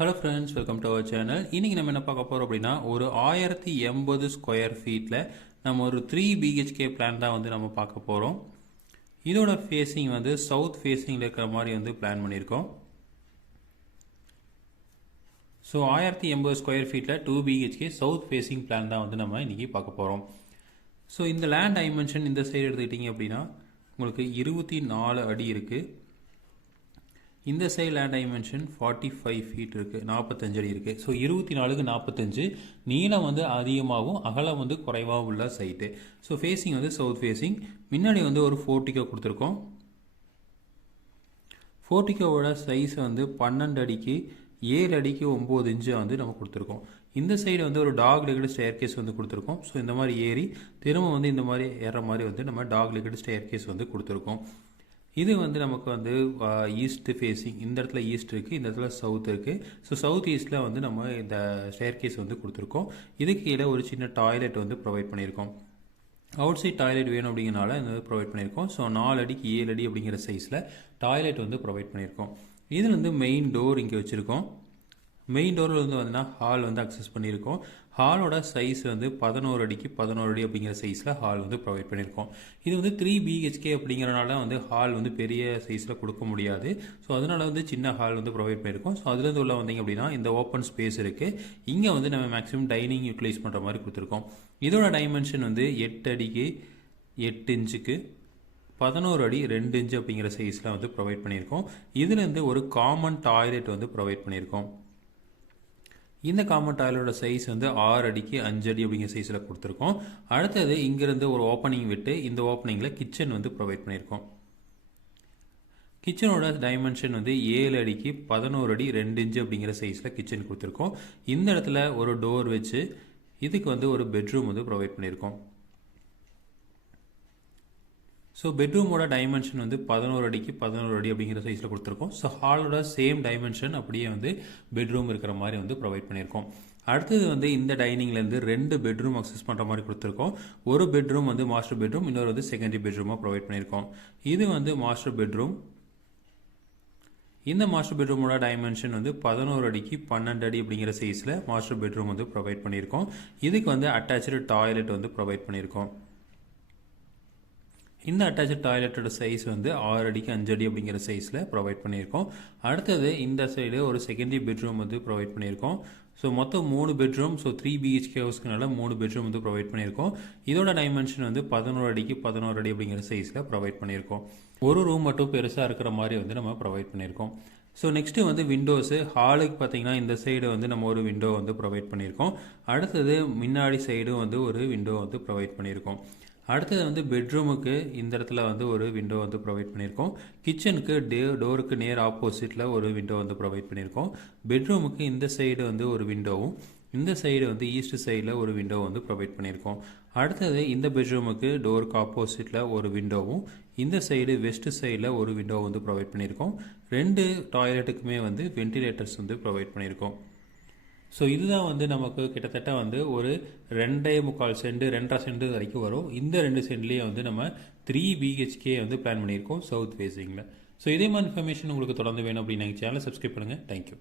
Hello friends welcome to our channel இன்றைக்கி நம்ம என்ன பார்க்க போகிறோம் அப்படின்னா ஒரு ஆயிரத்தி எண்பது ஸ்கொயர் ஃபீட்டில் நம்ம ஒரு த்ரீ பிஹெச்கே பிளான் தான் வந்து நம்ம பார்க்க போகிறோம் இதோட ஃபேஸிங் வந்து சவுத் ஃபேஸிங்கில் இருக்கிற மாதிரி வந்து பிளான் பண்ணியிருக்கோம். ஸோ ஆயிரத்தி எண்பது ஸ்கொயர் ஃபீட்டில் two BHK south facing plan தான் வந்து நம்ம இன்றைக்கி பார்க்க போகிறோம் ஸோ இந்த லேண்ட் டைமென்ஷன் இந்த சைடு எடுத்துக்கிட்டிங்க அப்படின்னா உங்களுக்கு இருபத்தி நாலு அடி இருக்குது இந்த side land dimension forty five feet இருக்குது நாற்பத்தஞ்சு அடி இருக்குது ஸோ இருபத்தி நாலுக்கு நாற்பத்தஞ்சு நீளம் வந்து அதிகமாகவும் அகலம் வந்து குறைவாகவும் உள்ள சைட்டு ஸோ ஃபேஸிங் வந்து சவுத் ஃபேஸிங் முன்னாடி வந்து ஒரு ஃபோர்ட்டிக்கோ கொடுத்துருக்கோம். ஃபோர்ட்டிக்கோவோட சைஸ் வந்து பன்னெண்டு அடிக்கு ஏழு அடிக்கு ஒம்பது இன்ச்சு வந்து நம்ம கொடுத்துருக்கோம். இந்த சைடு வந்து ஒரு டாக் லெக்கடு ஸ்டேர் கேஸ் வந்து கொடுத்துருக்கோம். ஸோ இந்த மாதிரி ஏறி திரும்ப வந்து இந்த மாதிரி ஏற மாதிரி வந்து நம்ம டாக் லெக்கடு ஸ்டேர் கேஸ் வந்து கொடுத்துருக்கோம். இது வந்து நமக்கு வந்து ஈஸ்ட் ஃபேஸிங் இந்த இடத்துல ஈஸ்ட் இருக்குது இந்த இடத்துல சவுத் இருக்குது ஸோ சவுத் ஈஸ்ட்டில் வந்து நம்ம இந்த ஸ்டேர் கேஸ் வந்து கொடுத்துருக்கோம். இதுக்கு கீழே ஒரு சின்ன டாய்லெட் வந்து ப்ரொவைட் பண்ணியிருக்கோம். அவுட் சைட் டாய்லெட் வேணும் அப்படிங்கிறனால இந்த ப்ரொவைட் பண்ணியிருக்கோம். ஸோ நாலு அடிக்கு ஏழு அடி அப்படிங்கிற சைஸில் டாய்லெட் வந்து ப்ரொவைட் பண்ணியிருக்கோம். இதில் வந்து மெயின் டோர் இங்கே வச்சுருக்கோம். மெயின் டோரில் வந்து பார்த்தீங்கன்னா ஹால் வந்து அக்சஸ் பண்ணியிருக்கோம். ஹாலோட சைஸ் வந்து பதினோரு அடிக்கு பதினோரு அடி அப்படிங்கிற சைஸில் ஹால் வந்து ப்ரொவைட் பண்ணியிருக்கோம். இது வந்து த்ரீ பிஹெச்கே அப்படிங்கிறனால வந்து ஹால் வந்து பெரிய சைஸில் கொடுக்க முடியாது. ஸோ அதனால வந்து சின்ன ஹால் வந்து ப்ரொவைட் பண்ணியிருக்கோம். ஸோ அதுலேருந்து உள்ள வந்தீங்க அப்படின்னா இந்த ஓப்பன் ஸ்பேஸ் இருக்குது இங்கே வந்து நம்ம மேக்ஸிமம் டைனிங் யூட்டிலைஸ் பண்ணுற மாதிரி கொடுத்துருக்கோம். இதோட டைமென்ஷன் வந்து எட்டு அடிக்கு எட்டு இன்ச்சுக்கு பதினோரு அடி ரெண்டு இன்ச்சு அப்படிங்கிற சைஸில் வந்து ப்ரொவைட் பண்ணியிருக்கோம். இதுலேருந்து ஒரு காமன் டாய்லெட் வந்து ப்ரொவைட் பண்ணியிருக்கோம். இந்த காமன் டாய்லெட்டோட சைஸ் வந்து ஆறு அடிக்கு அஞ்சு அடி அப்படிங்கிற சைஸில் கொடுத்துருக்கோம். அடுத்தது இங்கேருந்து ஒரு ஓப்பனிங் விட்டு இந்த ஓப்பனிங்கில் கிச்சன் வந்து ப்ரொவைட் பண்ணியிருக்கோம். கிச்சனோட டைமென்ஷன் வந்து ஏழு அடிக்கு பதினோரு அடி ரெண்டு இன்ச்சு அப்படிங்கிற சைஸில் கிச்சன் கொடுத்துருக்கோம். இந்த இடத்துல ஒரு டோர் வச்சு இதுக்கு வந்து ஒரு பெட்ரூம் வந்து ப்ரொவைட் பண்ணியிருக்கோம். ஸோ பெட்ரூமோட டைமென்ஷன் வந்து பதினோரு அடிக்கு பதினோரு அடி அப்படிங்கிற சைஸில் கொடுத்துருக்கோம். ஸோ ஹாலோட சேம் டைமென்ஷன் அப்படியே வந்து பெட்ரூம் இருக்கிற மாதிரி வந்து ப்ரொவைட் பண்ணியிருக்கோம். அடுத்தது வந்து இந்த டைனிங்லேருந்து ரெண்டு பெட்ரூம் அக்சஸ் பண்ணுற மாதிரி கொடுத்துருக்கோம். ஒரு பெட்ரூம் வந்து மாஸ்டர் பெட்ரூம் இன்னொரு வந்து செகண்டரி பெட்ரூமாக ப்ரொவைட் பண்ணியிருக்கோம். இது வந்து மாஸ்டர் பெட்ரூம் இந்த மாஸ்டர் பெட்ரூமோட டைமென்ஷன் வந்து பதினோரு அடிக்கு பன்னெண்டு அடி அப்படிங்கிற சைஸில் மாஸ்டர் பெட்ரூம் வந்து ப்ரொவைட் பண்ணியிருக்கோம். இதுக்கு வந்து அட்டாச்சு டாய்லெட் வந்து ப்ரொவைட் பண்ணியிருக்கோம். இந்த அட்டாச்சு டாய்லெட்டோட சைஸ் வந்து ஆறு அடிக்கு அஞ்சு அடி அப்படிங்கிற சைஸில் ப்ரொவைட் பண்ணியிருக்கோம். அடுத்தது இந்த சைடு ஒரு செகண்டரி பெட்ரூம் வந்து ப்ரொவைட் பண்ணியிருக்கோம். ஸோ மொத்தம் மூணு பெட்ரூம் ஸோ த்ரீ பிஹெச்கே ஹவுஸ்க்குனால மூணு பெட்ரூம் வந்து ப்ரொவைட் பண்ணியிருக்கோம். இதோட டைமென்ஷன் வந்து பதினோரு அடிக்கு பதினோரு அடி அப்படிங்கிற சைஸில் ப்ரொவைட் பண்ணியிருக்கோம். ஒரு ரூம் மட்டும் பெருசாக இருக்கிற மாதிரி வந்து நம்ம ப்ரொவைட் பண்ணியிருக்கோம். ஸோ நெக்ஸ்ட்டு வந்து விண்டோஸு ஹாலுக்கு பார்த்தீங்கன்னா இந்த சைடு வந்து நம்ம ஒரு விண்டோ வந்து ப்ரொவைட் பண்ணியிருக்கோம். அடுத்தது முன்னாடி சைடும் வந்து ஒரு விண்டோ வந்து ப்ரொவைட் பண்ணியிருக்கோம். அடுத்தது வந்து பெட்ரூமுக்கு இந்த இடத்துல வந்து ஒரு விண்டோ வந்து ப்ரொவைட் பண்ணியிருக்கோம். கிச்சனுக்கு டே டோருக்கு நேர் ஆப்போசிட்டில் ஒரு விண்டோ வந்து ப்ரொவைட் பண்ணியிருக்கோம். பெட்ரூமுக்கு இந்த சைடு வந்து ஒரு விண்டோவும் இந்த சைடு வந்து ஈஸ்ட் சைடில் ஒரு விண்டோ வந்து ப்ரொவைட் பண்ணியிருக்கோம். அடுத்தது இந்த பெட்ரூமுக்கு டோருக்கு ஆப்போசிட்டில் ஒரு விண்டோவும் இந்த சைடு வெஸ்ட் சைடில் ஒரு விண்டோ வந்து ப்ரொவைட் பண்ணியிருக்கோம். ரெண்டு டாய்லெட்டுக்குமே வந்து வென்டிலேட்டர்ஸ் வந்து ப்ரொவைட் பண்ணியிருக்கோம். ஸோ இதுதான் வந்து நமக்கு கிட்டத்தட்ட வந்து ஒரு ரெண்டே முக்கால் சென்ட் ரெண்டரை சென்ட் வரைக்கும் வரும். இந்த ரெண்டு சென்ட்லேயே வந்து நம்ம த்ரீ பிஹெச்கே வந்து பிளான் பண்ணியிருக்கோம் சவுத் ஃபேஸிங்கில் ஸோ இதே மாதிரி இன்ஃபர்மேஷன் உங்களுக்கு தொடர்ந்து வேணும் அப்படின்னு நீங்கள் சேனலை சப்ஸ்கிரைப் பண்ணுங்கள் தேங்க்யூ